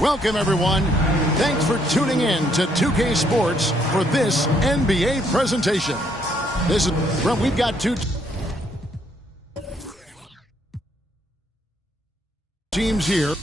Welcome, everyone. Thanks for tuning in to 2K Sports for this NBA presentation. We've got two teams here.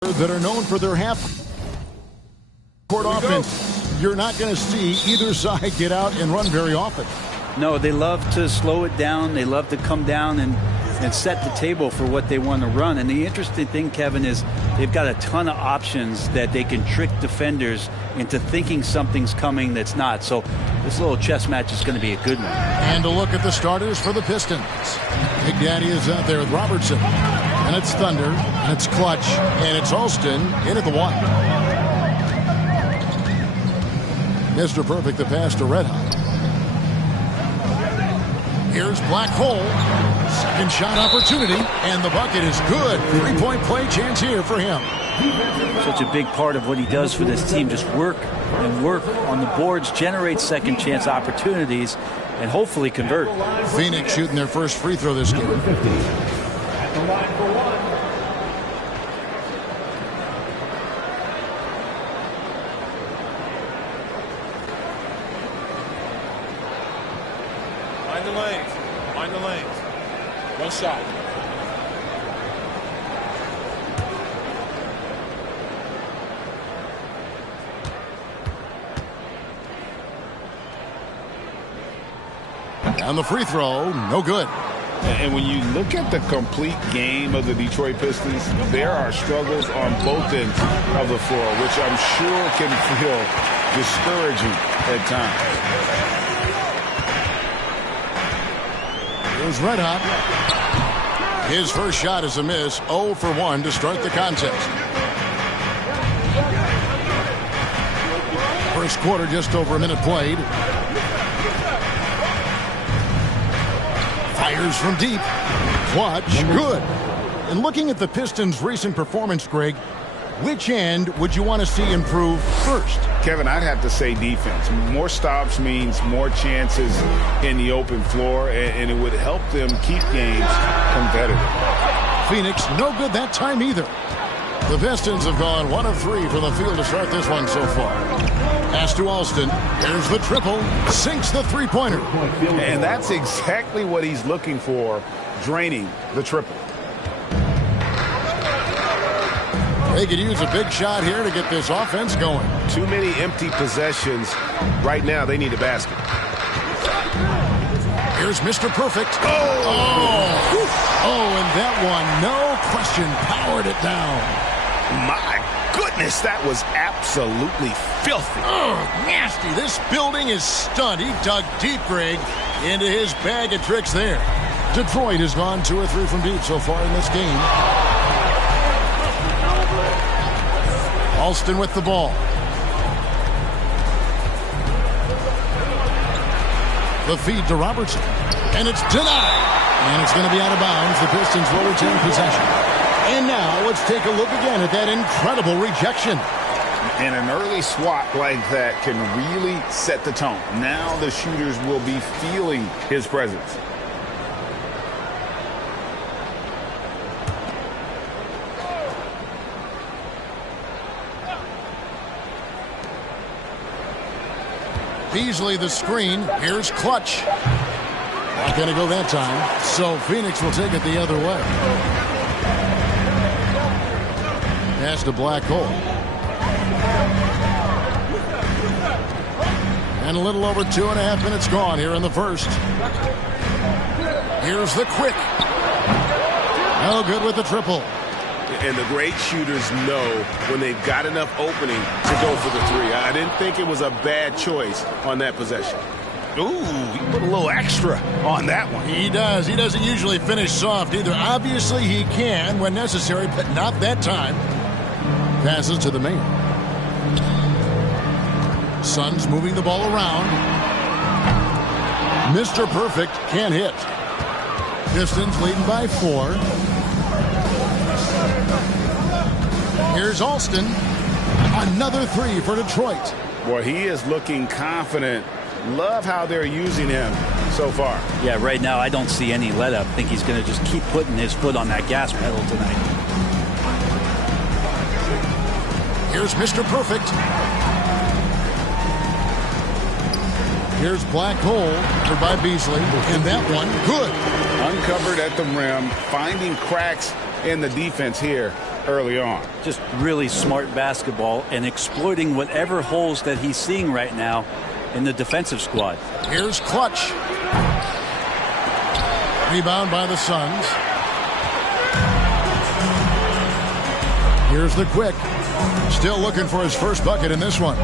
That are known for their half-court offense. You're not going to see either side get out and run very often. No, they love to slow it down. They love to come down and set the table for what they want to run. And the interesting thing, Kevin, is they've got a ton of options that they can trick defenders into thinking something's coming that's not. So this little chess match is going to be a good one. And a look at the starters for the Pistons. Big Daddy is out there with Robertson. And it's Thunder, and it's Clutch, and it's Alston in at the one. Mr. Perfect, the pass to Red Hot. Here's Black Hole. Second shot opportunity, and the bucket is good. Three-point play chance here for him. Such a big part of what he does for this team, just work and work on the boards, generate second chance opportunities, and hopefully convert. Phoenix shooting their first free throw this game. At the line for one. Find the lanes. Find the lanes. One shot. And the free throw, no good. And when you look at the complete game of the Detroit Pistons, there are struggles on both ends of the floor, which I'm sure can feel discouraging at times. Here's Red Hot. His first shot is a miss. 0 for 1 to start the contest. First quarter, just over a minute played. Fires from deep. Clutch, good. And looking at the Pistons' recent performance, Greg, which end would you want to see improve first? Kevin, I'd have to say defense. More stops means more chances in the open floor, and it would help them keep games competitive. Phoenix, no good that time either. The Pistons have gone 1 of 3 from the field to start this one so far. Pass to Alston. Here's the triple. Sinks the three-pointer. And that's exactly what he's looking for, draining the triple. They could use a big shot here to get this offense going. Too many empty possessions. Right now, they need a basket. Here's Mr. Perfect. Oh, and that one, no question, powered it down. My goodness, that was absolutely filthy. Oh, nasty. This building is stunned. He dug deep, Greg, into his bag of tricks there. Detroit has gone 2 or 3 from deep so far in this game. Alston with the ball. The feed to Robertson. And it's denied. And it's going to be out of bounds. The Pistons will retain possession. And now let's take a look again at that incredible rejection. And an early swat like that can really set the tone. Now the shooters will be feeling his presence. Beasley the screen. Here's Clutch. Not going to go that time. So Phoenix will take it the other way. Pass to Black Hole. And a little over 2.5 minutes gone here in the first. Here's the quick. No good with the triple. And the great shooters know when they've got enough opening to go for the three. I didn't think it was a bad choice on that possession. Ooh, he put a little extra on that one. He does. He doesn't usually finish soft either. Obviously, he can when necessary, but not that time. Passes to the man. Suns moving the ball around. Mr. Perfect can't hit. Pistons leading by 4. Here's Alston. Another 3 for Detroit. Boy, he is looking confident. Love how they're using him so far. Yeah, right now I don't see any let up. I think he's going to just keep putting his foot on that gas pedal tonight. Here's Mr. Perfect. Here's Black Hole covered by Beasley. And that one, good. Uncovered at the rim, finding cracks in the defense here early on. Just really smart basketball and exploiting whatever holes that he's seeing right now in the defensive squad. Here's Clutch. Rebound by the Suns. Here's the quick. Still looking for his first bucket in this one.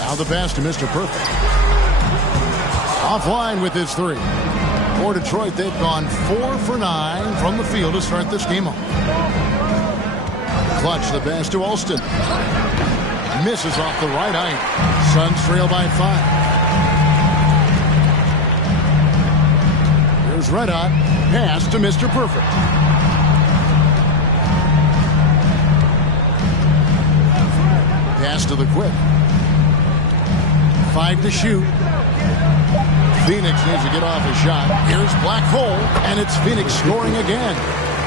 Now the pass to Mr. Perfect. Offline with his 3. For Detroit, they've gone 4 for 9 from the field to start this game off. Clutch the pass to Alston. Misses off the right iron. Suns trail by 5. Here's Red Hot. Pass to Mr. Perfect. Pass to the quick. 5 to shoot. Phoenix needs to get off a shot. Here's Black Hole, and it's Phoenix scoring again.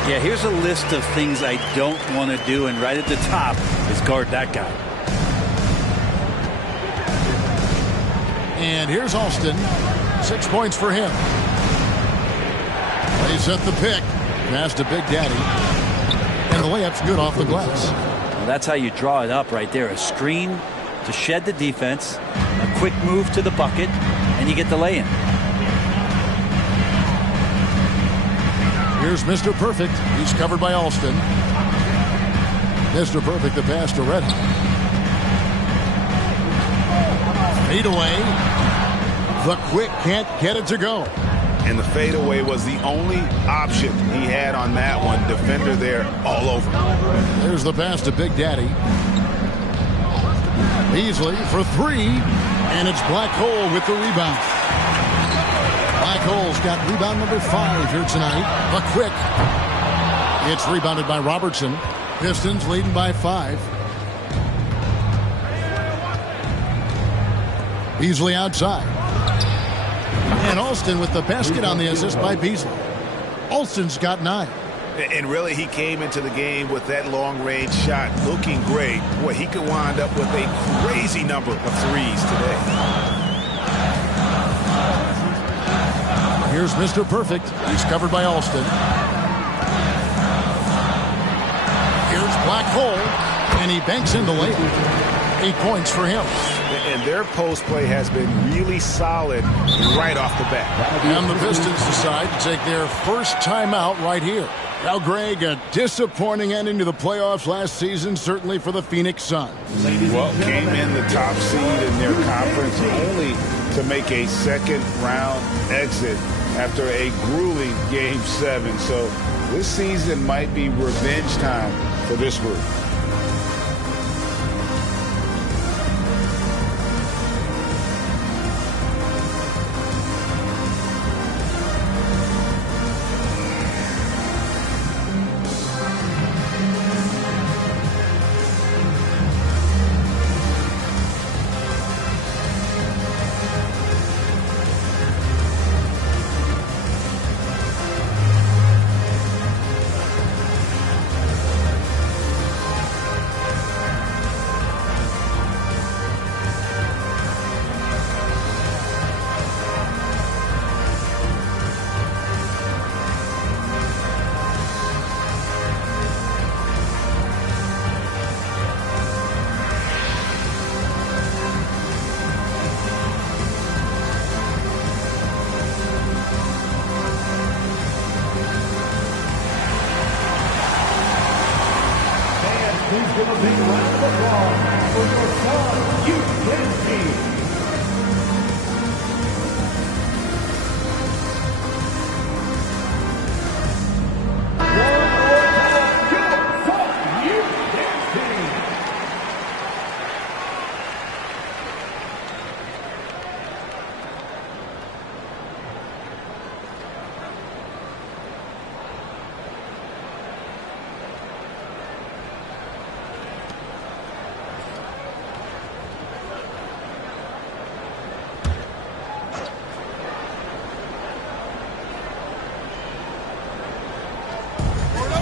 Yeah, here's a list of things I don't want to do, and right at the top is guard that guy. And here's Alston. 6 points for him. They set the pick. Pass to Big Daddy. And the layup's good off the glass. Well, that's how you draw it up right there. A screen to shed the defense, a quick move to the bucket, and you get the lay-in. Here's Mr. Perfect. He's covered by Alston. Mr. Perfect, the pass to Red. Fade away. The quick can't get it to go. And the fadeaway was the only option he had on that one. Defender there all over. There's the pass to Big Daddy. Beasley for 3. And it's Black Hole with the rebound. Black Hole's got rebound number 5 here tonight. A quick. It's rebounded by Robertson. Pistons leading by 5. Beasley outside. And Alston with the basket on the assist by Beasley. Alston's got 9. And really, he came into the game with that long-range shot looking great. Boy, he could wind up with a crazy number of threes today. Here's Mr. Perfect. He's covered by Alston. Here's Black Hole. And he banks in the layup. 8 points for him. And their post play has been really solid right off the bat. And the Pistons decide to take their first timeout right here. Now, Greg, a disappointing ending to the playoffs last season, certainly for the Phoenix Suns. Well, came in the top seed in their conference only to make a second-round exit after a grueling Game 7. So this season might be revenge time for this group.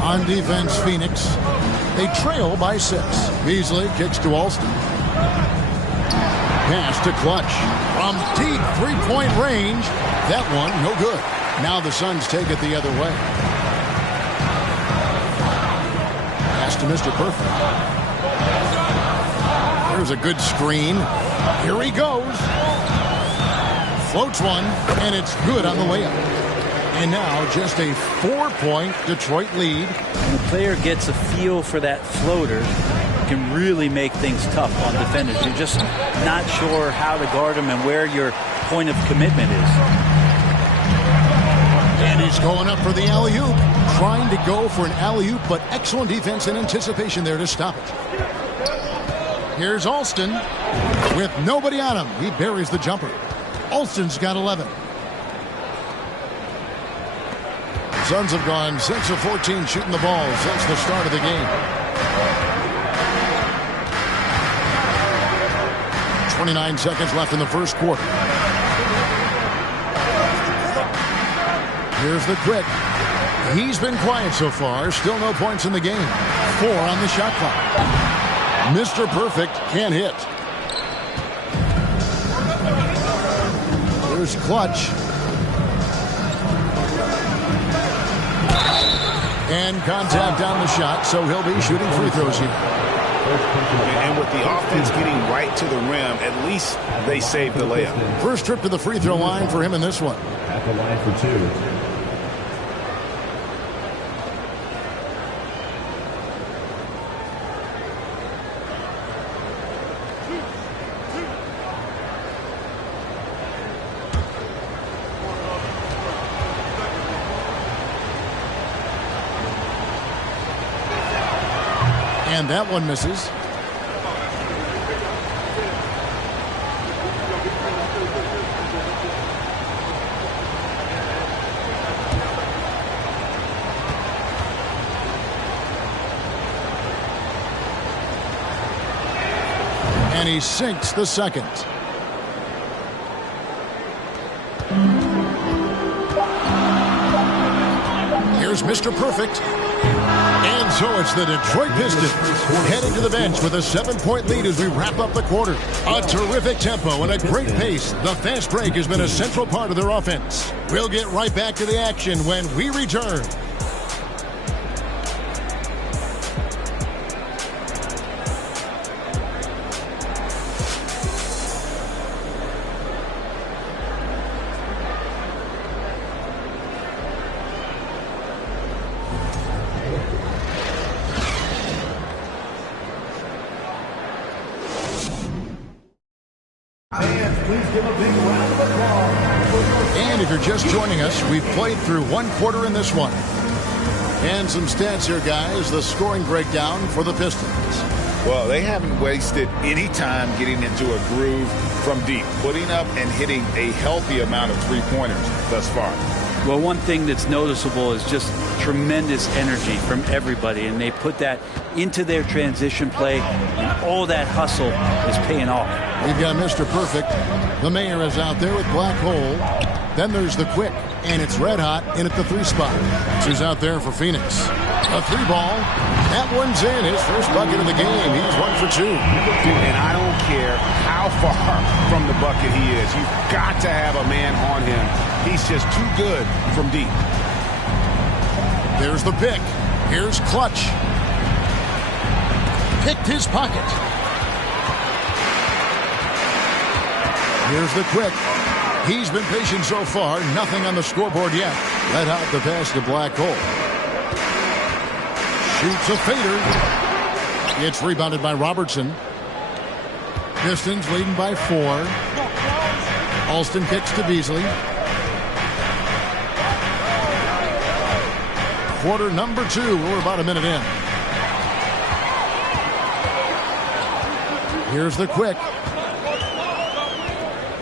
On defense, Phoenix. They trail by 6. Beasley kicks to Alston. Pass to Clutch. From deep three-point range. That one, no good. Now the Suns take it the other way. Pass to Mr. Perfect. There's a good screen. Here he goes. Floats one, and it's good on the layup. And now just a 4-point Detroit lead. When the player gets a feel for that floater, it can really make things tough on defenders. You're just not sure how to guard them and where your point of commitment is. And he's going up for the alley-oop. Trying to go for an alley-oop, but excellent defense and anticipation there to stop it. Here's Alston with nobody on him. He buries the jumper. Alston's got 11. Suns have gone 6 of 14 shooting the ball since the start of the game. 29 seconds left in the first quarter. Here's the quick. He's been quiet so far. Still no points in the game. 4 on the shot clock. Mr. Perfect can't hit. Here's Clutch. And contact on the shot, so he'll be shooting free throws here. And with the offense getting right to the rim, at least they saved the layup. First trip to the free throw line for him in this one. At the line for 2. And that one misses. And he sinks the second. Here's Mr. Perfect. And so it's the Detroit Pistons heading to the bench with a 7-point lead as we wrap up the quarter. A terrific tempo and a great pace. The fast break has been a central part of their offense. We'll get right back to the action when we return. And if you're just joining us, we've played through one quarter in this one. And some stats here, guys. The scoring breakdown for the Pistons. Well, they haven't wasted any time getting into a groove from deep, putting up and hitting a healthy amount of three-pointers thus far. Well, one thing that's noticeable is just tremendous energy from everybody, and they put that into their transition play, and all that hustle is paying off. We've got Mr. Perfect. The mayor is out there with Black Hole. Then there's the quick, and it's red hot in at the 3 spot. He's out there for Phoenix. A 3 ball. That one's in. His first bucket of the game. He's 1 for 2. And I don't care how far from the bucket he is. You've got to have a man on him. He's just too good from deep. There's the pick. Here's Clutch. Picked his pocket. Here's the quick. He's been patient so far. Nothing on the scoreboard yet. Let out the pass to Black Hole. Shoots a fader. It's rebounded by Robertson. Pistons leading by 4. Alston kicks to Beasley. Quarter number 2. We're about a minute in. Here's the quick.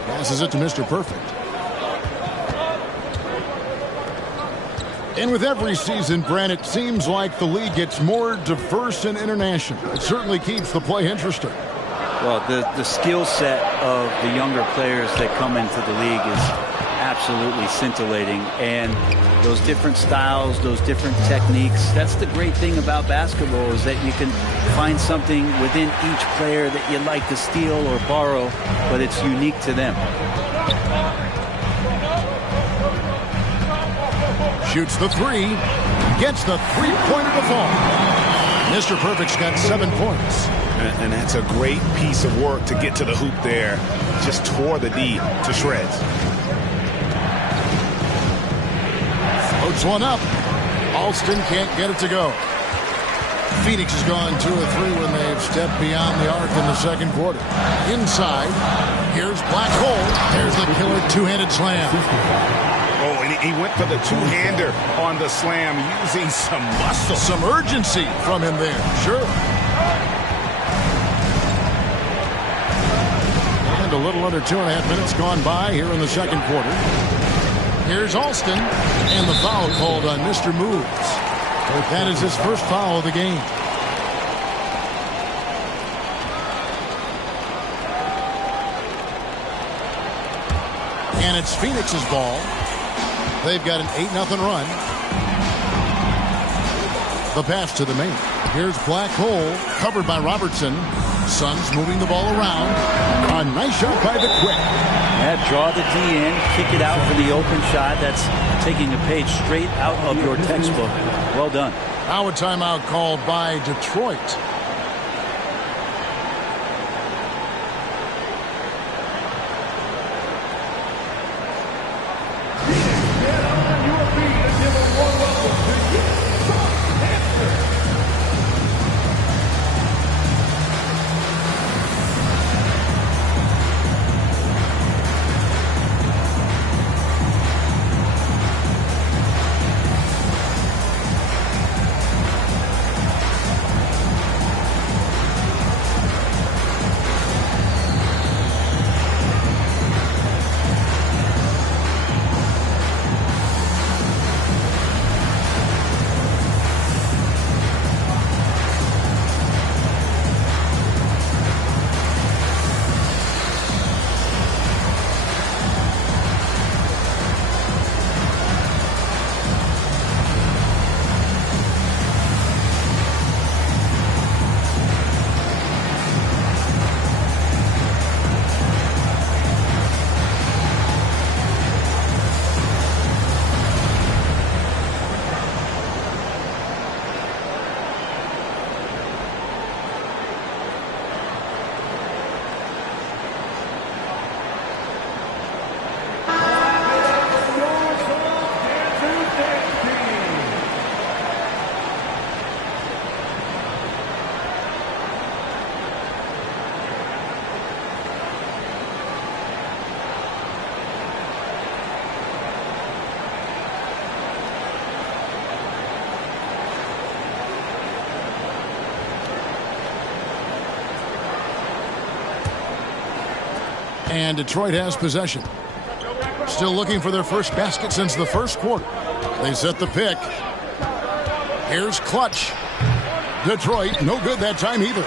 Passes it to Mr. Perfect. And with every season, Brent, it seems like the league gets more diverse and international. It certainly keeps the play interesting. Well, the skill set of the younger players that come into the league is absolutely scintillating. And those different styles, those different techniques, that's the great thing about basketball, is that you can find something within each player that you'd like to steal or borrow, but it's unique to them. Shoots the three. Gets the three-pointer to fall. Mr. Perfect's got 7 points. And that's a great piece of work to get to the hoop there. Just tore the D to shreds. Floats one up. Alston can't get it to go. Phoenix has gone 2 of 3 when they've stepped beyond the arc in the second quarter. Inside, here's Black Hole. There's the killer two-handed slam. Oh, and he went for the two-hander on the slam, using some muscle. Some urgency from him there, sure. And a little under 2.5 minutes gone by here in the second quarter. Here's Alston, and the foul called on Mr. Moves. That is his first foul of the game. And it's Phoenix's ball. They've got an 8-0 run. The pass to the main. Here's Black Hole, covered by Robertson. Suns moving the ball around. A nice shot by the Quick. Yeah, draw the D in, kick it out for the open shot. That's taking a page straight out of your textbook. Well done. Now a timeout called by Detroit. And Detroit has possession. Still looking for their first basket since the first quarter. They set the pick. Here's Clutch. Detroit, no good that time either.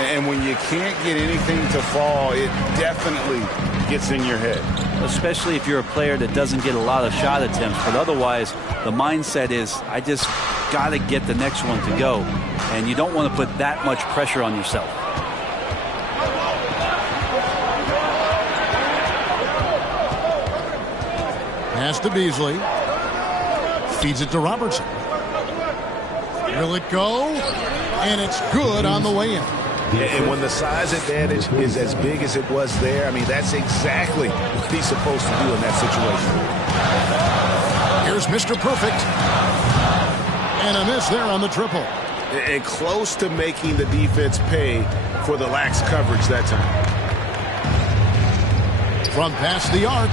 And when you can't get anything to fall, it definitely gets in your head. Especially if you're a player that doesn't get a lot of shot attempts. But otherwise, the mindset is, I just got to get the next one to go. And you don't want to put that much pressure on yourself. Pass to Beasley. Feeds it to Robertson. Will it go? And it's good on the way in. And when the size advantage is as big as it was there, I mean, that's exactly what he's supposed to do in that situation. Here's Mr. Perfect. And a miss there on the triple. And close to making the defense pay for the lax coverage that time. From past the arc,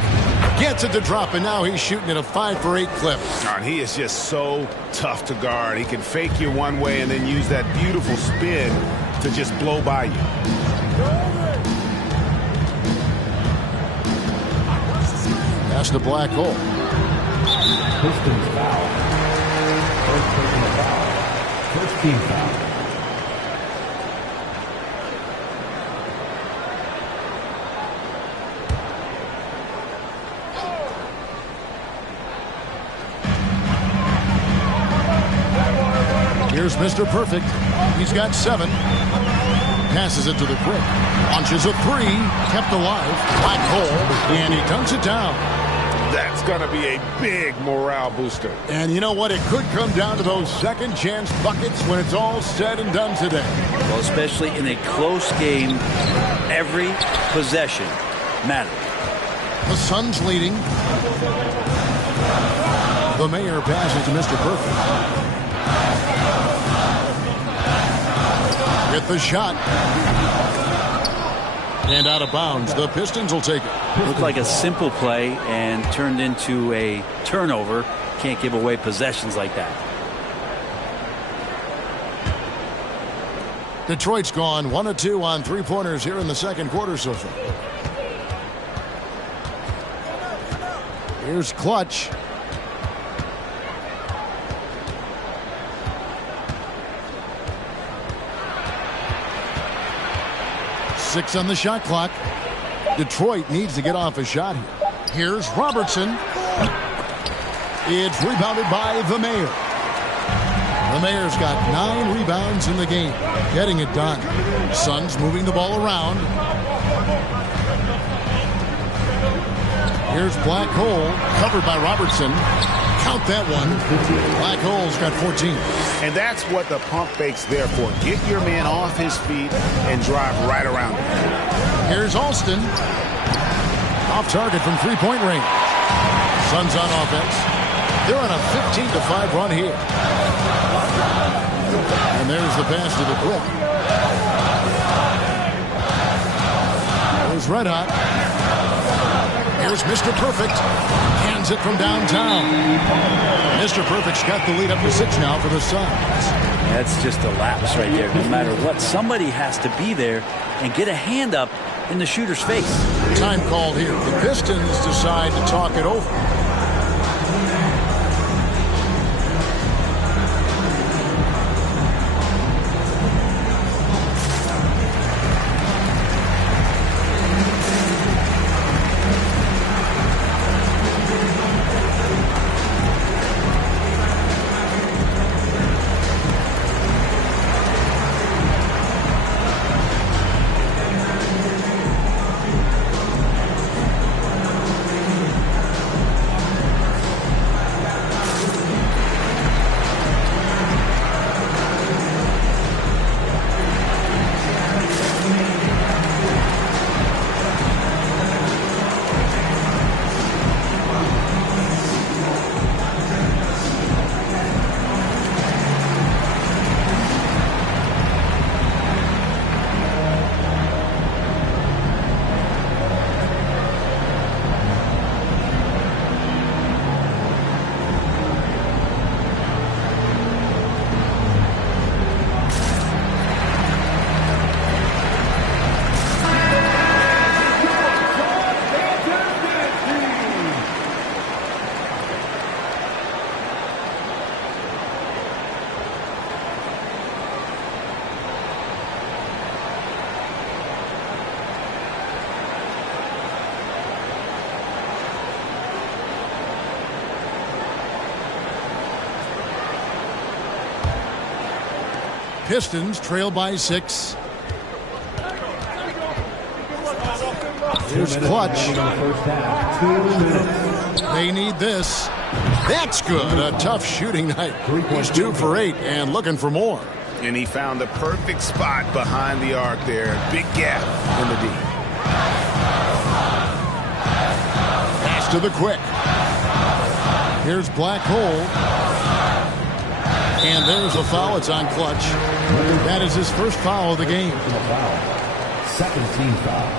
gets it to drop, and now he's shooting at a 5 for 8 clip. And he is just so tough to guard. He can fake you one way and then use that beautiful spin to just blow by you. Pass to Black Hole. Pistons foul. First personal foul. First team foul. Here's Mr. Perfect. He's got 7. Passes it to the quick. Launches a 3. Kept alive. Black hole. And he dunks it down. That's going to be a big morale booster. And you know what? It could come down to those second chance buckets when it's all said and done today. Well, especially in a close game, every possession matters. The Suns leading. The Mayor passes to Mr. Perfect. With the shot. And out of bounds. The Pistons will take it. Looked like a simple play and turned into a turnover. Can't give away possessions like that. Detroit's gone 1 of 2 on 3-pointers here in the second quarter so far. Here's Clutch. Six on the shot clock. Detroit needs to get off a shot here. Here's Robertson. It's rebounded by the Mayor. The Mayor's got 9 rebounds in the game. Getting it done. Suns moving the ball around. Here's Black Hole. Covered by Robertson. Count that one. Black Hole's got 14. And that's what the pump fake's there for. Get your man off his feet and drive right around him. Here's Alston. Off target from 3-point range. Suns on offense. They're on a 15-5 run here. And there's the pass to the quick. There's Red Hot. Here's Mr. Perfect. Hands it from downtown. Mr. Perfect's got the lead up to 6 now for the Suns. That's just a lapse right there. No matter what, somebody has to be there and get a hand up in the shooter's face. Time called here. The Pistons decide to talk it over. Pistons trail by 6. Here's Clutch. They need this. That's good. A tough shooting night. He's 2 for 8 and looking for more. And he found the perfect spot behind the arc there. Big gap in the D. Pass to the quick. Here's Black Hole. And there's a foul. It's on Clutch. That is his first foul of the game. Second team foul.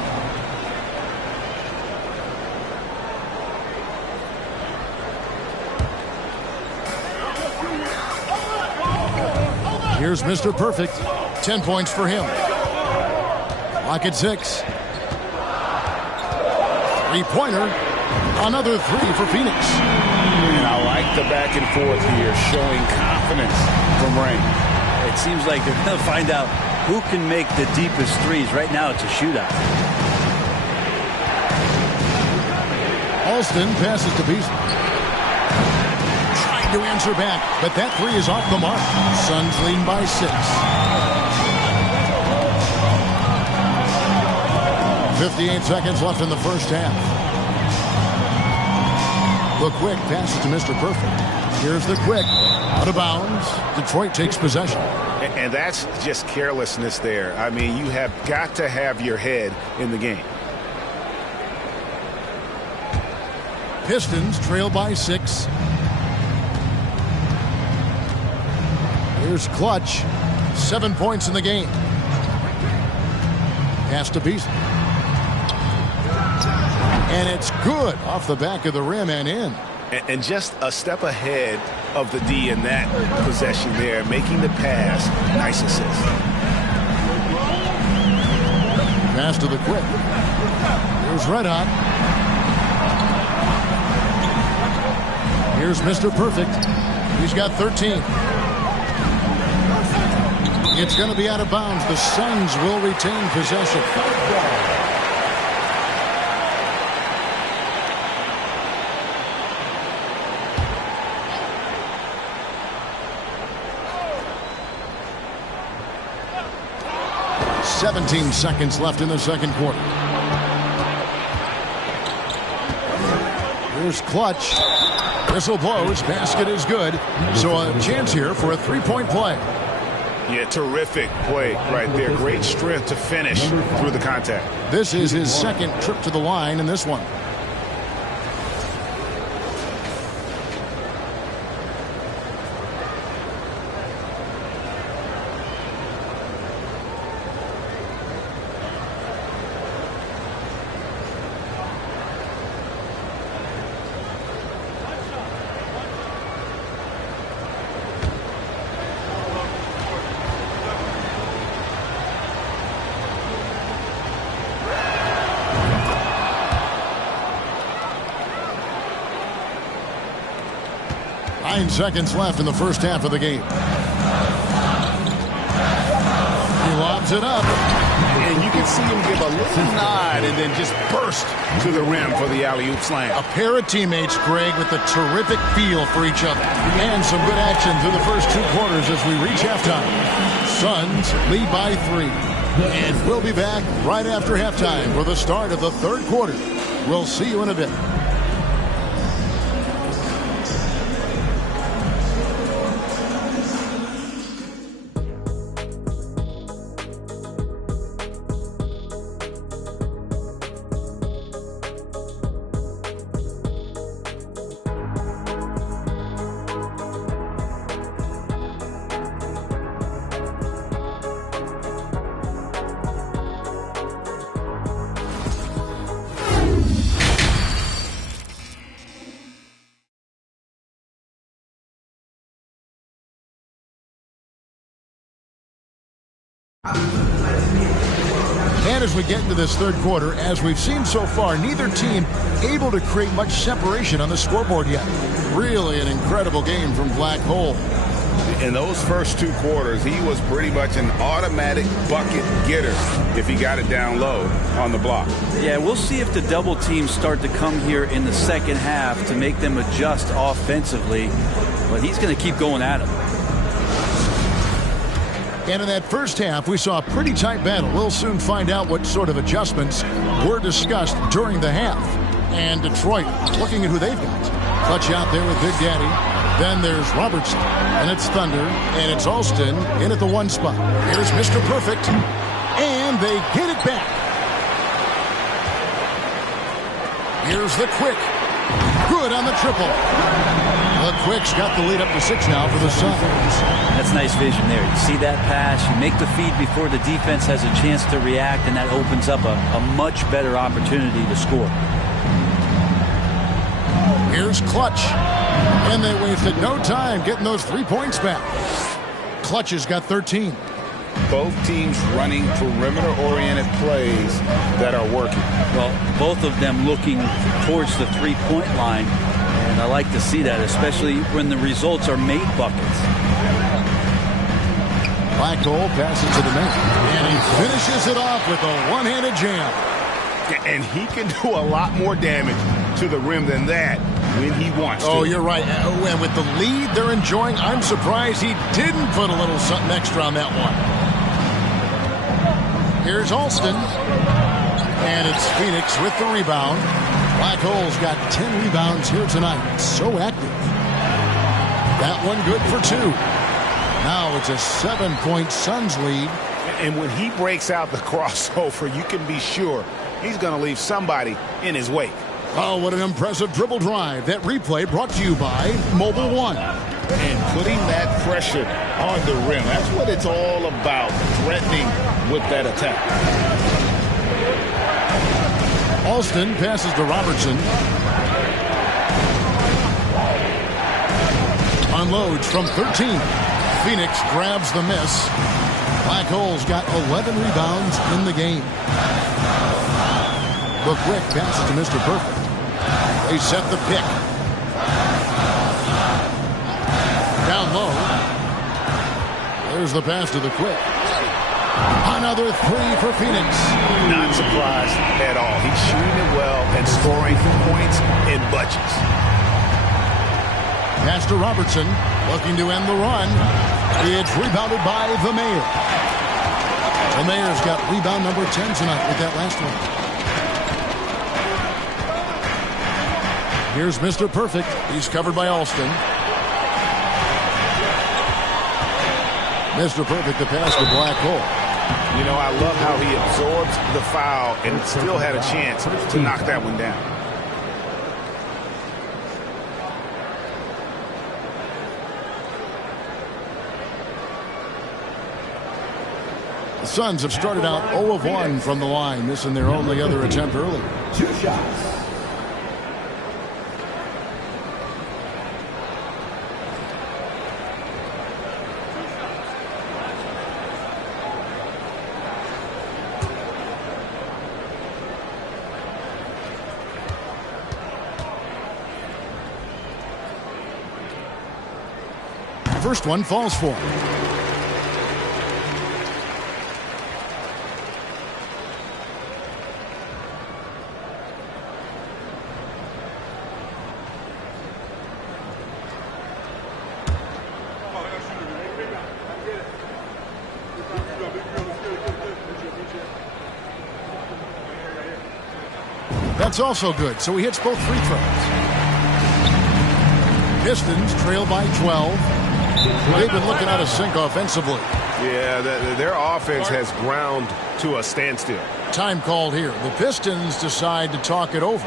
Here's Mr. Perfect. 10 points for him. Lock at 6. 3-pointer. Another 3 for Phoenix. And I like the back and forth here, showing confidence from Rain. It seems like they're going to find out who can make the deepest threes. Right now, it's a shootout. Alston passes to Beasley. Trying to answer back, but that three is off the mark. Suns leading by 6. 58 seconds left in the first half. The quick passes to Mr. Perfect. Here's the quick. Out of bounds. Detroit takes possession. And that's just carelessness there. I mean, you have got to have your head in the game. Pistons trail by 6. Here's Clutch. 7 points in the game. Pass to Beasley. And it's good off the back of the rim and in. And just a step ahead of the D in that possession there, making the pass. Nice assist. Pass to the quick. Here's Red Hot. Here's Mr. Perfect. He's got 13. It's going to be out of bounds. The Suns will retain possession. .17 seconds left in the second quarter. Here's Clutch. Whistle blows. Basket is good. So a chance here for a three-point play. Yeah, terrific play right there. Great strength to finish through the contact. This is his second trip to the line in this one. Seconds left in the first half of the game. He lobs it up. And you can see him give a little nod and then just burst to the rim for the alley-oop slam. A pair of teammates, Greg, with a terrific feel for each other. And some good action through the first 2 quarters as we reach halftime. Suns lead by 3. And we'll be back right after halftime for the start of the third quarter. We'll see you in a bit. And as we get into this third quarter, as we've seen so far, neither team able to create much separation on the scoreboard yet. Really an incredible game from Black Hole. In those first 2 quarters, he was pretty much an automatic bucket getter if he got it down low on the block. Yeah, we'll see if the double teams start to come here in the second half to make them adjust offensively. But he's going to keep going at him. And in that first half, we saw a pretty tight battle. We'll soon find out what sort of adjustments were discussed during the half. And Detroit looking at who they've got. Clutch out there with Big Daddy. Then there's Robertson. And it's Thunder. And it's Alston in at the 1 spot. Here's Mr. Perfect. And they get it back. Here's the quick. Good on the triple. The quick's got the lead up to 6 now for the Suns. That's nice vision there. You see that pass, you make the feed before the defense has a chance to react, and that opens up a much better opportunity to score. Here's Clutch. And they wasted no time getting those 3 points back. Clutch has got 13. Both teams running perimeter-oriented plays that are working. Well, both of them looking towards the three-point line. And I like to see that, especially when the results are made buckets. Black Hole passes to the man. And he finishes it off with a one-handed jam. And he can do a lot more damage to the rim than that when he wants to. Oh, you're right. And with the lead they're enjoying, I'm surprised he didn't put a little something extra on that one. Here's Alston. And it's Phoenix with the rebound. Black Hole's got 10 rebounds here tonight. So active. That one good for 2. Now it's a 7-point Suns lead. And when he breaks out the crossover, you can be sure he's going to leave somebody in his wake. Oh, what an impressive dribble drive. That replay brought to you by Mobile One. And putting that pressure on the rim. That's what it's all about, threatening with that attack. Alston passes to Robertson. Unloads from 13. Phoenix grabs the miss. Black Hole's got 11 rebounds in the game. The Quick passes to Mr. Perfect. They set the pick. Down low. There's the pass to the Quick. Another 3 for Phoenix. Not surprised at all. He's shooting it well and scoring points in bunches. Pass to Robertson, looking to end the run. It's rebounded by the Mayor. The Mayor's got rebound number 10 tonight with that last one. Here's Mr. Perfect. He's covered by Alston. Mr. Perfect, the pass to Black Hole. You know, I love how he absorbs the foul and still had a chance to knock that one down. The Suns have started out 0 of 1 from the line, missing their only other attempt early. 2 shots. First one falls for him. That's also good, so he hits both free throws. Pistons trail by 12. They've been looking out of sync offensively. Yeah, their offense has ground to a standstill. Time called here. The Pistons decide to talk it over.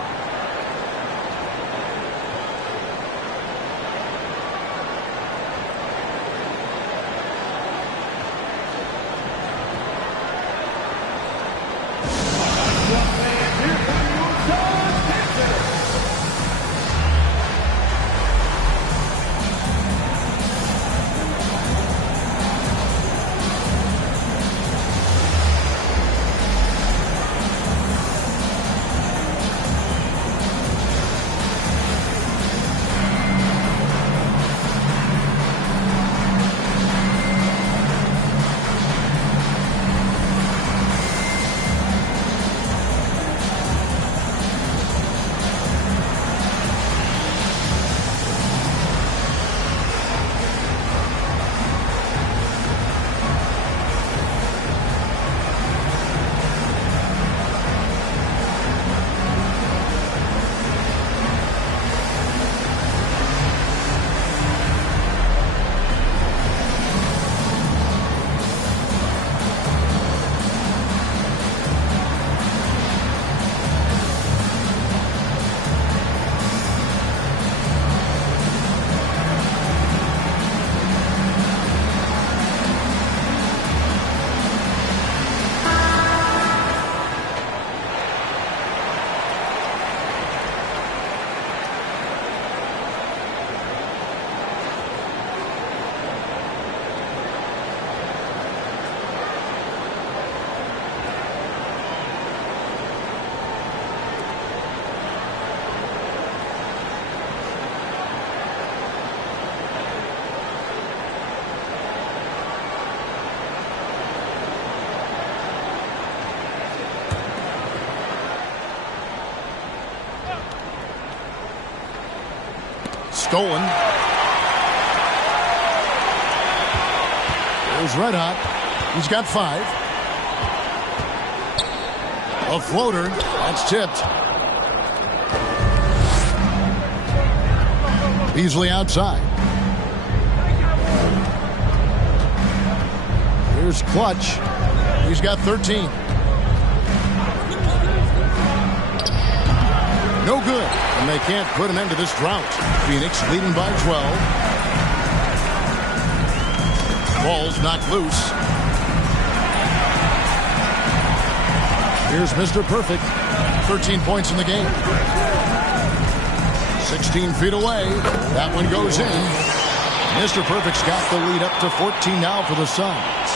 Stolen. There's Red Hot. He's got 5. A floater. That's tipped. Beasley outside. Here's Clutch. He's got 13. No good. And they can't put an end to this drought. Phoenix leading by 12. Ball's knocked loose. Here's Mr. Perfect. 13 points in the game. 16 feet away. That one goes in. Mr. Perfect's got the lead up to 14 now for the Suns.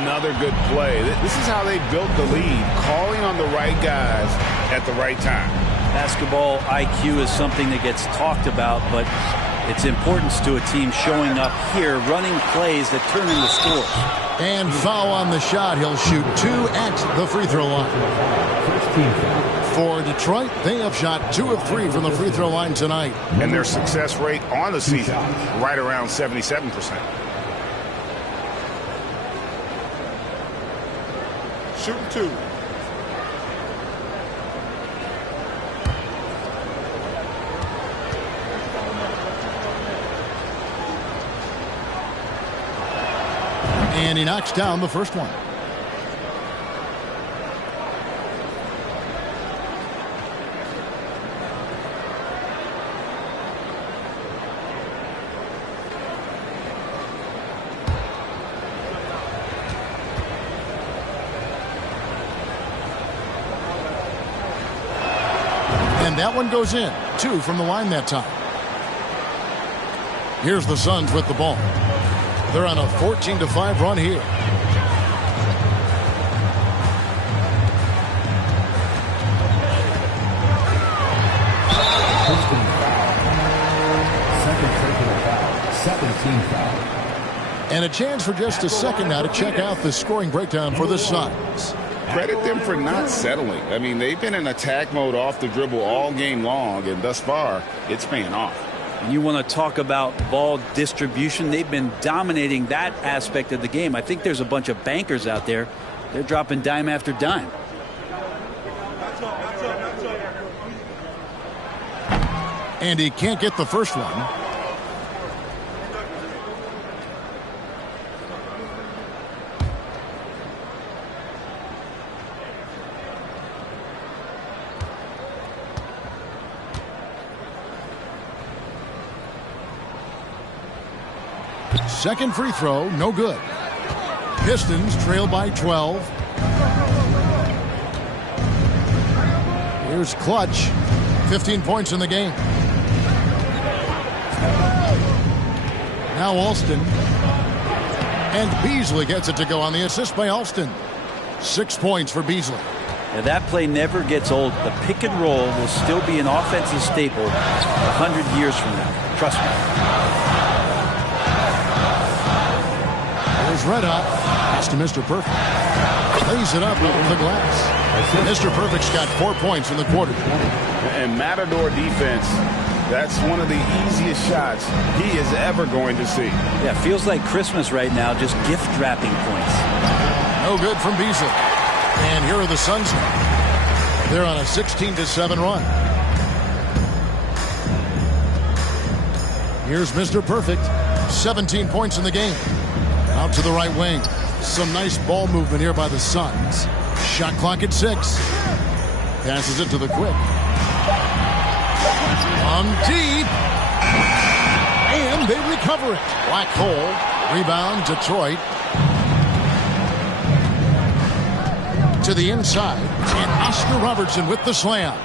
Another good play. This is how they built the lead. Calling on the right guys at the right time. Basketball IQ is something that gets talked about, but its importance to a team showing up here, running plays that turn into scores. And foul on the shot. He'll shoot 2 at the free throw line. For Detroit, they have shot 2 of 3 from the free throw line tonight. And their success rate on the season, right around 77%. Shooting 2. And he knocks down the first one. And that one goes in. 2 from the line that time. Here's the Suns with the ball. They're on a 14-5 run here. Second regular foul. 17 foul. And a chance for just a second now to check out the scoring breakdown for the Suns. Credit them for not settling. I mean, they've been in attack mode off the dribble all game long, and thus far, it's paying off. And you want to talk about ball distribution. They've been dominating that aspect of the game. I think there's a bunch of bankers out there. They're dropping dime after dime. And he can't get the first one. Second free throw, no good. Pistons trail by 12. Here's Clutch. 15 points in the game. Now Alston. And Beasley gets it to go on the assist by Alston. 6 points for Beasley. Now that play never gets old. The pick and roll will still be an offensive staple 100 years from now. Trust me. There's Red Hot. Pass to Mr. Perfect. Lays it up over the glass. Mr. Perfect's got 4 points in the quarter. And Matador defense, that's one of the easiest shots he is ever going to see. Yeah, feels like Christmas right now, just gift wrapping points. No good from Beasley. And here are the Suns now. They're on a 16-7 run. Here's Mr. Perfect. 17 points in the game. Out to the right wing. Some nice ball movement here by the Suns. Shot clock at 6. Passes it to the quick. On deep. And they recover it. Black hole. Rebound, Detroit. To the inside. And Oscar Robertson with the slam.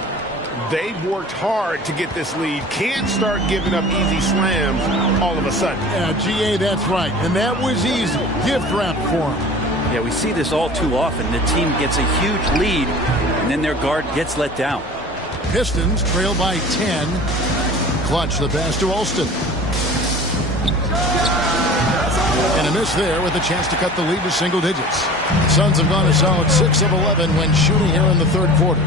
They've worked hard to get this lead. Can't start giving up easy slams all of a sudden. Yeah, GA, that's right. And that was easy. Gift wrap for him. Yeah, we see this all too often. The team gets a huge lead, and then their guard gets let down. Pistons trail by 10. Clutch the pass to Alston. And a miss there with a chance to cut the lead to single digits. Suns have gone a solid 6 of 11 when shooting here in the third quarter.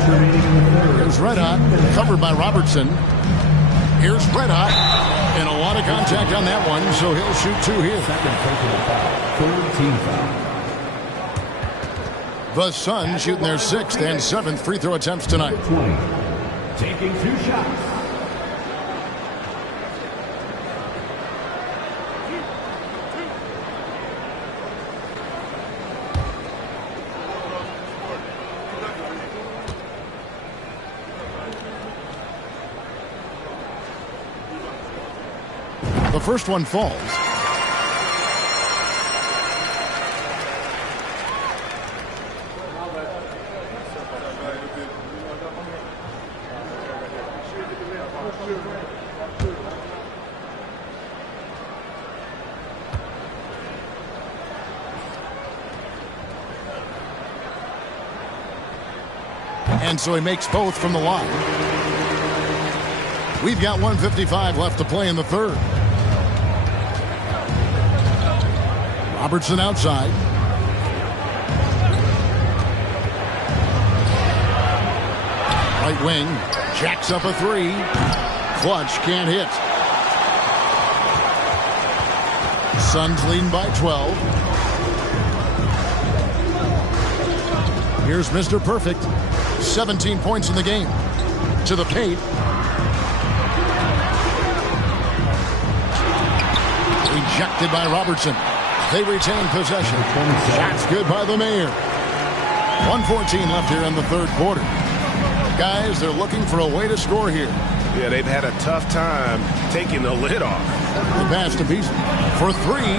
seconds remaining in the third. Here's Red Hot, covered by Robertson. Here's Red Hot, and a lot of contact on that one, so he'll shoot 2 here. Second personal foul. Third team foul. The Suns shooting their 6th and 7th free throw attempts tonight. 20. Taking 2 shots. The first one falls. And so he makes both from the line. We've got 1:55 left to play in the third. Robertson outside. Right wing. Jacks up a 3. Clutch can't hit. Suns leading by 12. Here's Mr. Perfect. 17 points in the game. To the paint. Rejected by Robertson. They retain possession. Shots good by the Mayor. 1:14 left here in the third quarter. Guys, they're looking for a way to score here. Yeah, they've had a tough time taking the lid off. The pass to Beasley for 3.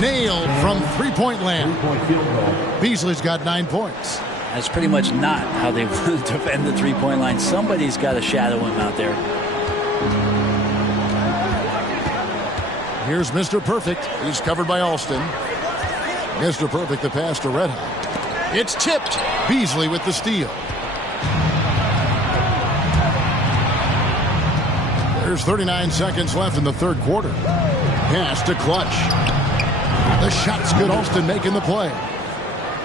Nailed from three-point land. 3-point field goal. Beasley's got 9 points. That's pretty much not how they want to defend the three-point line. Somebody's got to shadow him out there. Here's Mr. Perfect. He's covered by Alston. Mr. Perfect, the pass to Red Hot. It's tipped. Beasley with the steal. There's 39 seconds left in the third quarter. Pass to Clutch. The shot's good. Alston making the play.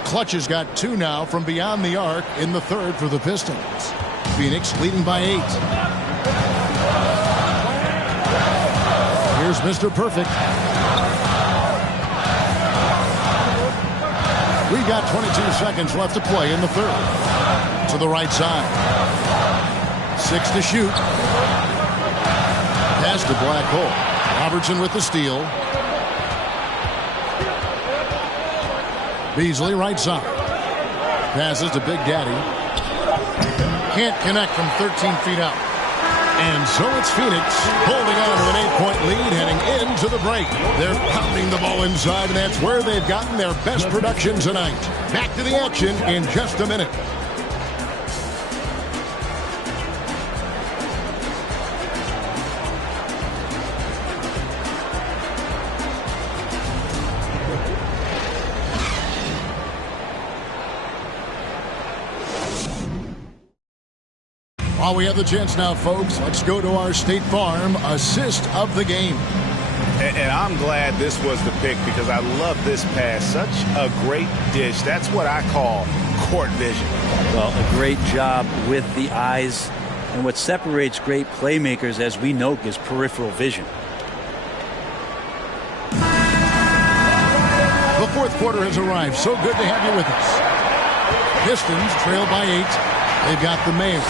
Clutch has got 2 now from beyond the arc in the third for the Pistons. Phoenix leading by 8. Here's Mr. Perfect. We got 22 seconds left to play in the third. To the right side. 6 to shoot. Pass to Black Hole. Robertson with the steal. Beasley right side. Passes to Big Daddy. Can't connect from 13 feet out. And so it's Phoenix holding on to an 8-point lead heading into the break. They're pounding the ball inside, and that's where they've gotten their best production tonight. Back to the action in just a minute. While we have the chance now, folks, let's go to our State Farm assist of the game. And I'm glad this was the pick because I love this pass. Such a great dish. That's what I call court vision. Well, a great job with the eyes. And what separates great playmakers, as we know, is peripheral vision. The fourth quarter has arrived. So good to have you with us. Pistons trail by 8. They've got the Mayor.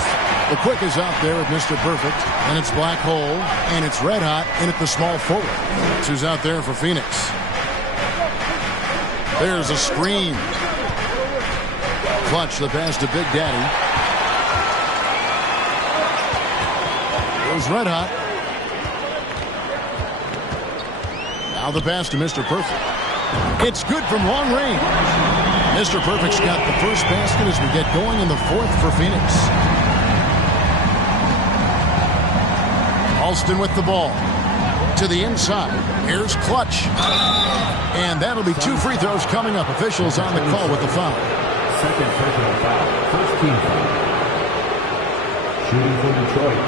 The quick is out there with Mr. Perfect, and it's Black Hole, and it's Red Hot in at the small forward. Who's out there for Phoenix? There's a screen. Clutch the pass to Big Daddy. There's Red Hot. Now the pass to Mr. Perfect. It's good from long range. Mr. Perfect's got the first basket as we get going in the fourth for Phoenix. Alston with the ball. To the inside. Here's Clutch. And that'll be 2 free throws coming up. Officials on the call with the foul. Second personal foul. First team foul. Shooting for Detroit.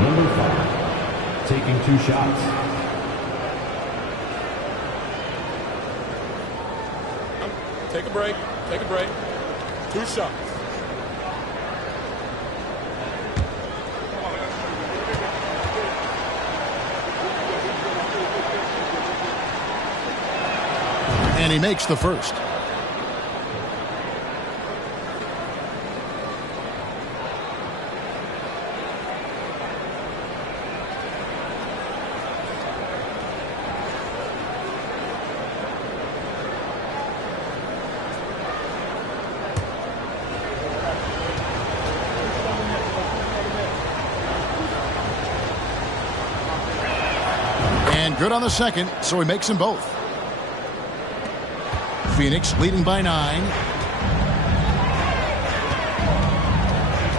Number 5. Taking 2 shots. Take a break. Take a break. 2 shots. And he makes the first. Good on the second, so he makes them both. Phoenix leading by 9.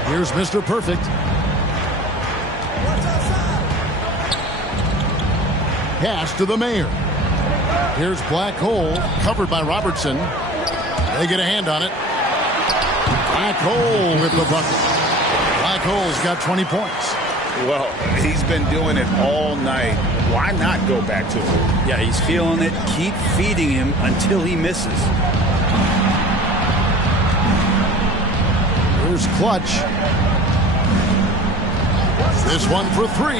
Here's Mr. Perfect. Pass to the mayor. Here's Black Hole, covered by Robertson. They get a hand on it. Black Hole with the bucket. Black Hole's got 20 points. Well, he's been doing it all night. Why not go back to it? Yeah, he's feeling it. Keep feeding him until he misses. Here's Clutch. This one for 3.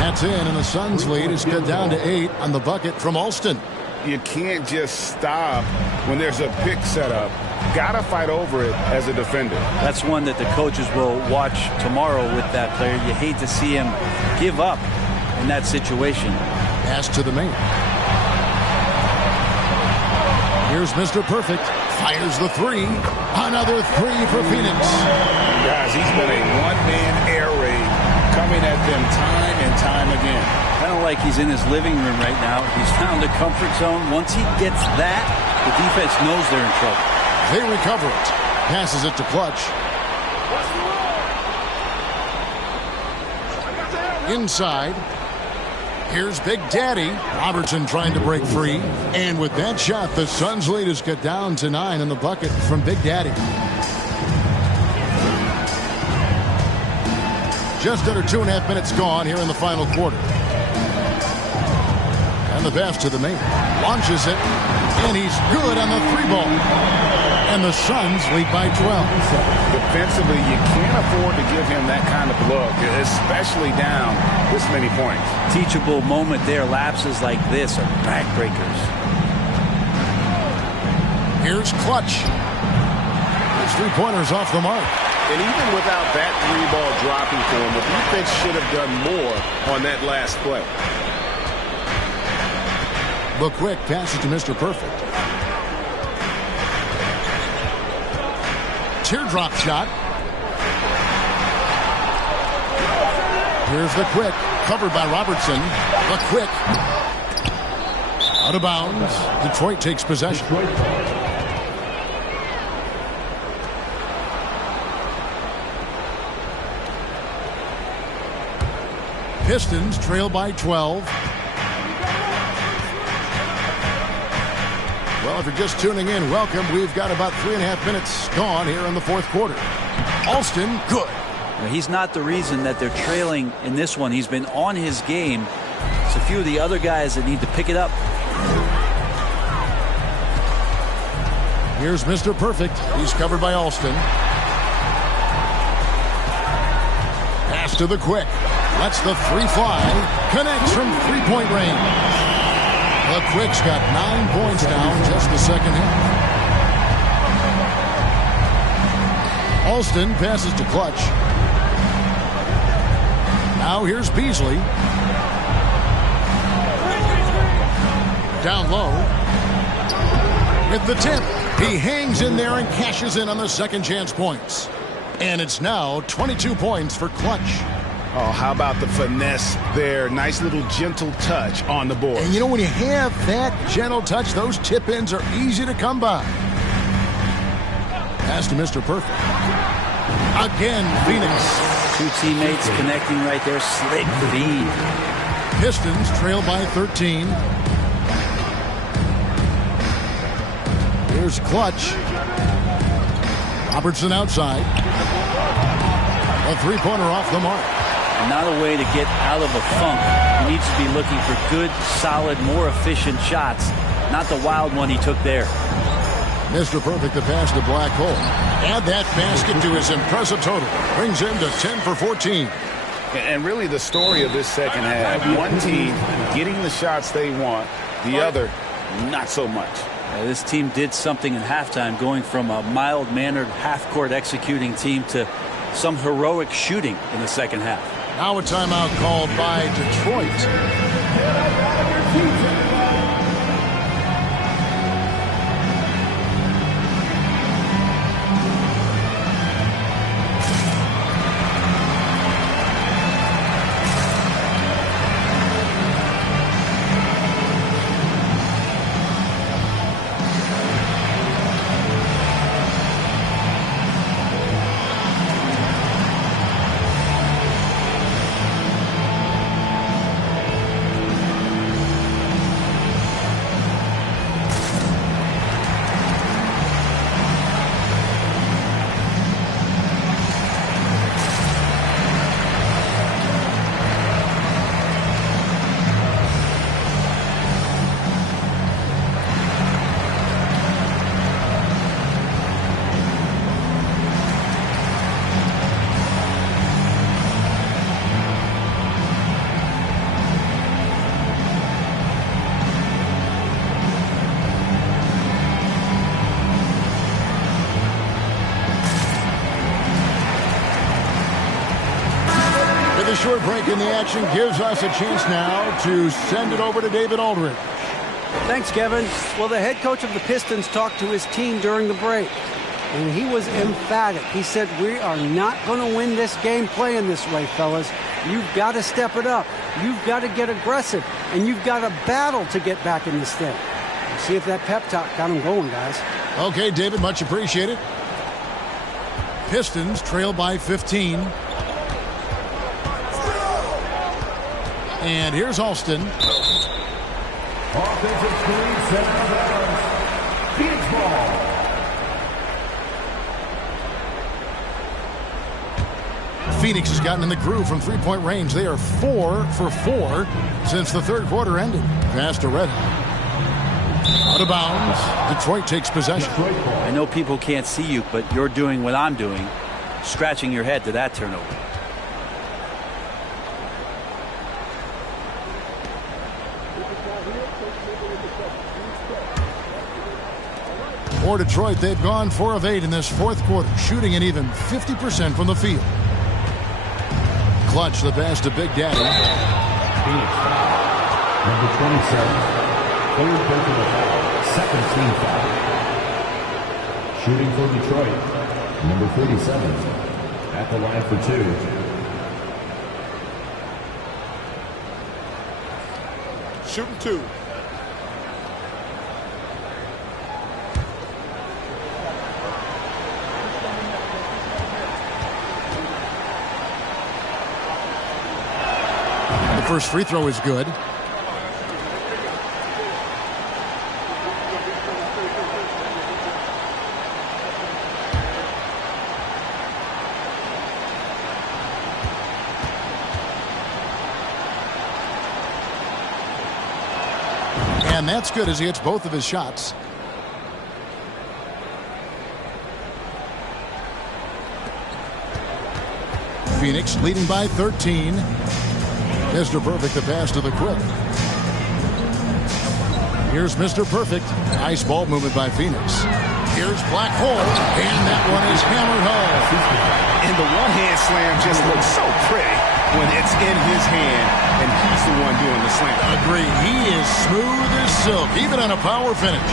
That's in, and the Suns' lead is cut down to 8 on the bucket from Alston. You can't just stop when there's a pick set up. Gotta fight over it as a defender. That's one that the coaches will watch tomorrow with that player. You hate to see him give up in that situation. Pass to the main. Here's Mr. Perfect. Fires the 3. Another 3 for Phoenix. Guys, he's been a one-man air raid coming at them time and time again. Kind of like he's in his living room right now. He's found a comfort zone. Once he gets that, the defense knows they're in trouble. They recover it. Passes it to Clutch. Inside. Here's Big Daddy. Robertson trying to break free. And with that shot, the Suns' lead is cut down to 9 in the bucket from Big Daddy. Just under 2.5 minutes gone here in the final quarter. And the pass to the main. Launches it. And he's good on the 3-ball. And the Suns lead by 12. Defensively, you can't afford to give him that kind of look, especially down this many points. Teachable moment there. Lapses like this are backbreakers. Here's Clutch. His 3-pointers off the mark. And even without that 3-ball dropping for him, the defense should have done more on that last play. The quick passes to Mr. Perfect. Teardrop shot. Here's the quick, covered by Robertson. The quick. Out of bounds. Detroit takes possession. Pistons trail by 12. Well, if you're just tuning in, welcome. We've got about 3.5 minutes gone here in the fourth quarter. Alston, good. Well, he's not the reason that they're trailing in this one. He's been on his game. It's a few of the other guys that need to pick it up. Here's Mr. Perfect. He's covered by Alston. Pass to the quick. Lets the 3 fly. Connects from 3-point range. The quick's got 9 points now in just the second half. Alston passes to Clutch. Now here's Beasley. Down low. With the tip. He hangs in there and cashes in on the second chance points. And it's now 22 points for Clutch. Oh, how about the finesse there? Nice little gentle touch on the board. And you know, when you have that gentle touch, those tip-ins are easy to come by. Pass to Mr. Perfect. Again, Phoenix. 2 teammates connecting right there. Slick feed. Pistons trail by 13. Here's Clutch. Robertson outside. A 3-pointer off the mark. Not a way to get out of a funk. He needs to be looking for good, solid, more efficient shots. Not the wild one he took there. Mr. Perfect, the pass to Black Hole. Add that basket to his impressive total. Brings him to 10 for 14. And really the story of this second half, one team getting the shots they want, the other not so much. This team did something in halftime, going from a mild-mannered half-court executing team to some heroic shooting in the second half. Now a timeout called by Detroit. Short break in the action gives us a chance now to send it over to David Aldridge. Thanks, Kevin. Well, the head coach of the Pistons talked to his team during the break, and he was emphatic. He said, we are not going to win this game playing this way, fellas. You've got to step it up. You've got to get aggressive, and you've got to battle to get back in this thing. See if that pep talk got him going, guys. Okay, David, much appreciated. Pistons trail by 15. And here's Alston. Offensive screen set out of bounds. Phoenix ball. Phoenix has gotten in the groove from three-point range. They are 4 for 4 since the third quarter ended. Pass to Red. Out of bounds. Detroit takes possession. I know people can't see you, but you're doing what I'm doing, scratching your head to that turnover. For Detroit, they've gone 4 of 8 in this fourth quarter, shooting an even 50% from the field. Clutch the pass to Big Daddy. Phoenix foul. Number 27. Third personal foul. Second team foul. Shooting for Detroit. Number 47. At the line for 2. Shooting 2. First free throw is good. And that's good as he hits both of his shots. Phoenix leading by 13. Mr. Perfect, the pass to the quick. Here's Mr. Perfect. Nice ball movement by Phoenix. Here's Black Hole, and that one is hammered home. And the one-hand slam just looks so pretty when it's in his hand, and he's the one doing the slam. Agreed. He is smooth as silk, even on a power finish.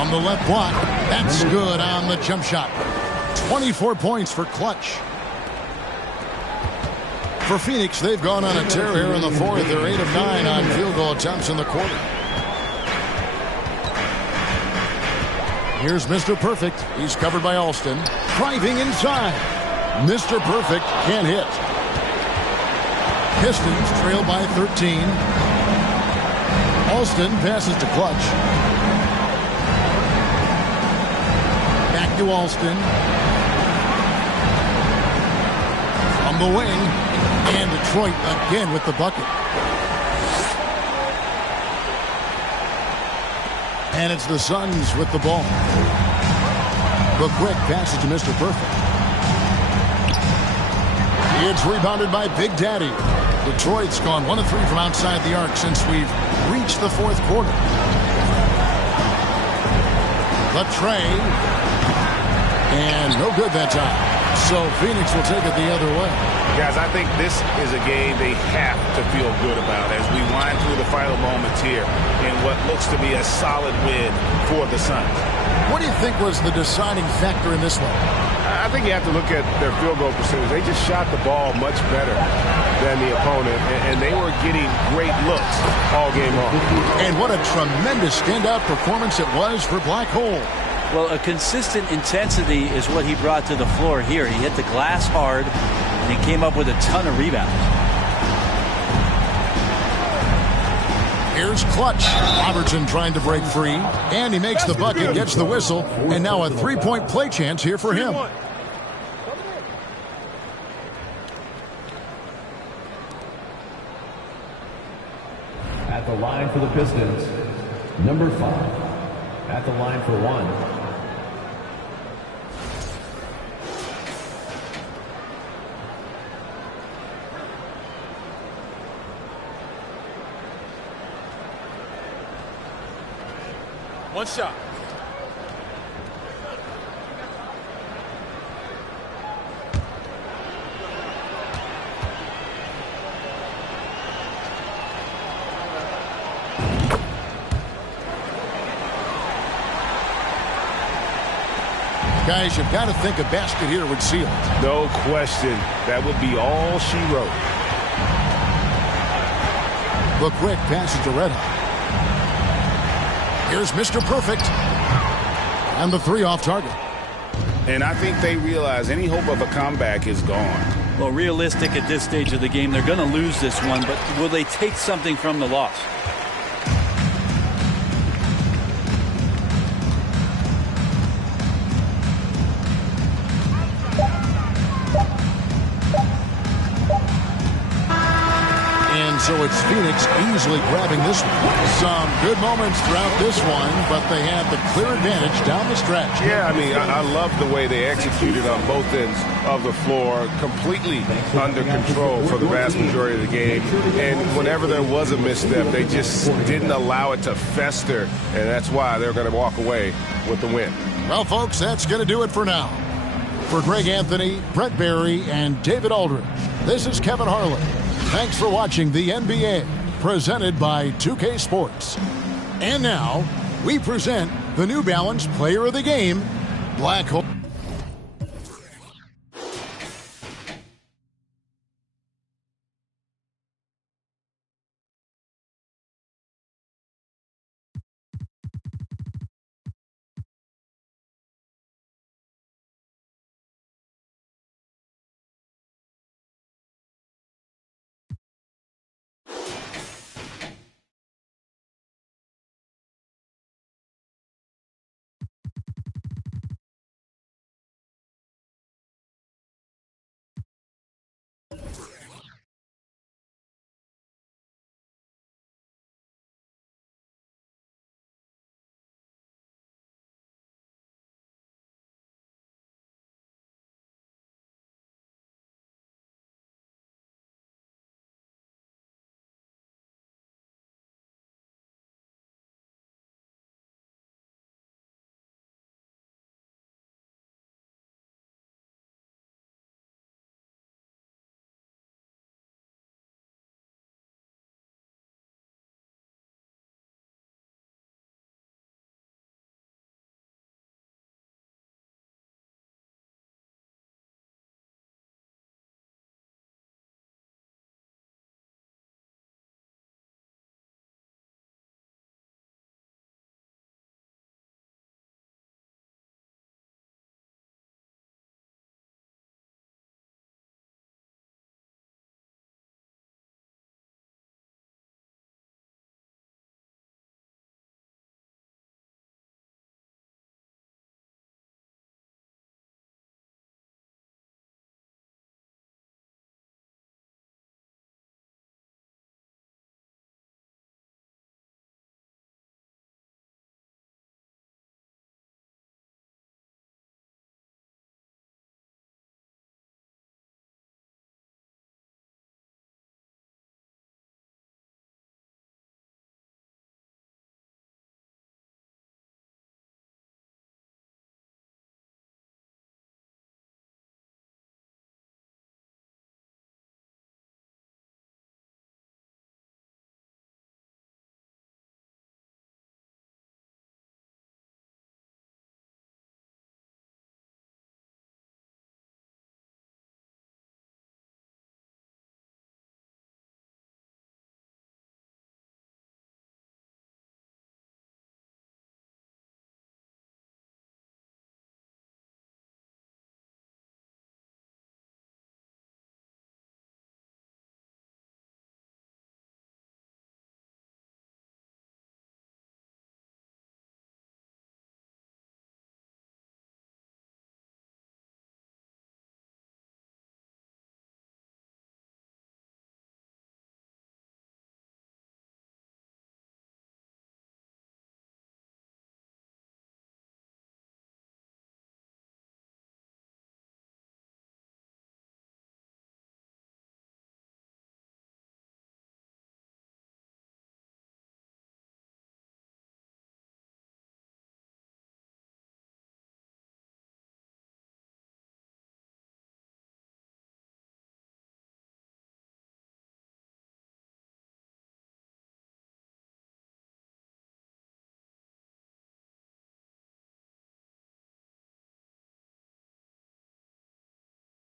On the left block, that's good on the jump shot. 24 points for Clutch. For Phoenix, they've gone on a tear here in the fourth. They're 8 of 9 on field goal attempts in the quarter. Here's Mr. Perfect. He's covered by Alston. Driving inside. Mr. Perfect can't hit. Pistons trail by 13. Alston passes to Clutch. Back to Alston. From the wing. And Detroit again with the bucket. And it's the Suns with the ball. The quick passes to Mr. Perfect. It's rebounded by Big Daddy. Detroit's gone 1 of 3 from outside the arc since we've reached the fourth quarter. The tray. And no good that time. So Phoenix will take it the other way. Guys, I think this is a game they have to feel good about as we wind through the final moments here in what looks to be a solid win for the Suns. What do you think was the deciding factor in this one? I think you have to look at their field goal percentage. They just shot the ball much better than the opponent, and they were getting great looks all game long. And what a tremendous standout performance it was for Black Hole. Well, a consistent intensity is what he brought to the floor here. He hit the glass hard, and he came up with a ton of rebounds. Here's Clutch. Robertson trying to break free, and he makes the bucket, gets the whistle, and now a three-point play chance here for him. At the line for the Pistons, number 5. At the line for 1. One shot. Guys, you've got to think a basket here would seal it. No question. That would be all she wrote. The quick passes to Red Hot. Here's Mr. Perfect. And the three off target. And I think they realize any hope of a comeback is gone. Well, realistic at this stage of the game, they're going to lose this one, but will they take something from the loss? So it's Phoenix easily grabbing this one. Some good moments throughout this one, but they had the clear advantage down the stretch. Yeah, I mean, I love the way they executed on both ends of the floor, completely under control for the vast majority of the game. And whenever there was a misstep, they just didn't allow it to fester, and that's why they're going to walk away with the win. Well, folks, that's going to do it for now. For Greg Anthony, Brett Barry, and David Aldridge, this is Kevin Harlan. Thanks for watching the NBA, presented by 2K Sports. And now, we present the New Balance Player of the Game, Black Hole.